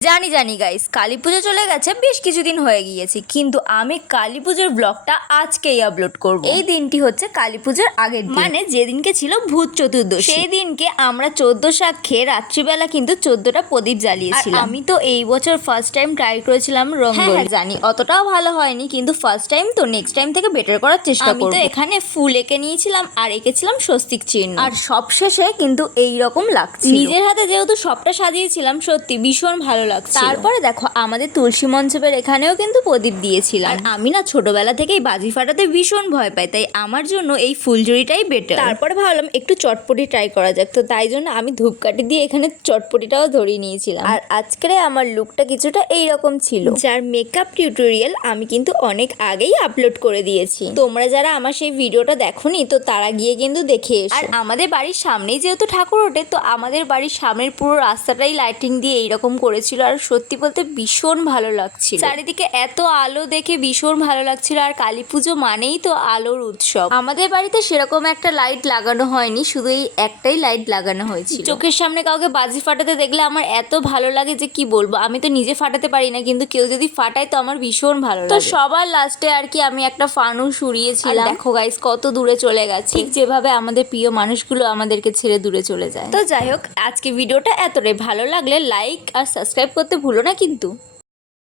জানি জানি গাইস, কালী পুজো চলে গেছে, বেশ কিছুদিন হয়ে গিয়েছে, কিন্তু আমি কালী পুজোর ব্লগটা আজকেই আপলোড করব। এই দিনটি হচ্ছে কালী পুজোর আগের দিন, মানে যেদিনকে ছিল ভূত চতুর্দশী। সেই দিনকে আমরা 14 শাক খেয়ে রাত্রিবেলা কিন্তু 14টা প্রদীপ জ্বালিয়েছিলাম। আমি তো এই বছর ফার্স্ট টাইম ট্রাই করেছিলাম রঙ্গোলি। জানি অতটাও ভালো হয়নি, কিন্তু ফার্স্ট টাইম তো নেক্সট টাইম থেকে বেটার করার চেষ্টা করব। আমি তো এখানে ফুল এঁকে নিয়েছিলাম আর এঁকেছিলাম স্বস্তিক চিহ্ন, আর সবশেষে কিন্তু এই রকম লাগছে। নিজের হাতে যেহেতু সবটা সাজিয়েছিলাম, সত্যি ভীষণ ভালো লাগছে। তারপরে দেখো, আমাদের তুলসী মঞ্চের এখানেও কিন্তু প্রদীপ দিয়েছিলাম। আর আমি না ছোটবেলা থেকেই বাজি ফাটাতে ভীষণ ভয় পাই, তাই আমার জন্য এই ফুলঝুরিটাই বেটার। তারপরে ভাবলাম একটু চটপটি ট্রাই করা যাক, তো তাই জন্য আমি ধূপকাঠি দিয়ে এখানে চটপটিটাও ধরিয়ে নিয়েছিলাম। আর আজকের আমার লুকটা কিছুটা এইরকম ছিল, যার মেকআপ টিউটোরিয়াল আমি কিন্তু অনেক আগেই আপলোড করে দিয়েছি। তোমরা যারা আমার সেই ভিডিওটা দেখোনি, তো তারা গিয়ে কিন্তু দেখে এসো। আর আমাদের বাড়ির সামনেই যেহেতু ঠাকুর ওঠে, তো আমাদের বাড়ির সামনের পুরো রাস্তাটাই লাইটিং দিয়ে এইরকম করেছিল, আর সত্যি বলতে ভীষণ ভালো লাগছিল। চারিদিকে এত আলো দেখে ভীষণ ভালো লাগছিল। আর কালী পুজো মানেই তো আলোর উৎসব। আমাদের বাড়িতে সেরকম একটা লাইট লাগানো হয়নি, শুধু এই একটাই লাইট লাগানো হয়েছিল। চোখের সামনে কাউকে বাজি ফাটাতে দেখলে আমার এত ভালো লাগে যে কি বলবো। আমি তো নিজে ফাটাতে পারি না, কিন্তু কেউ যদি ফাটায় তো আমার ভীষণ ভালো লাগে। তো সবার লাস্টে আর কি আমি একটা ফানুস উড়িয়েছিলাম। দেখো গাইস, কত দূরে চলে গেছে, ঠিক যেভাবে আমাদের প্রিয় মানুষগুলো আমাদেরকে ছেড়ে দূরে চলে যায়। তো যাই হোক, আজকে ভিডিওটা এতটাই। ভালো লাগলে লাইক আর সাবস্ক্রাইব করতে ভুলো না কিন্তু।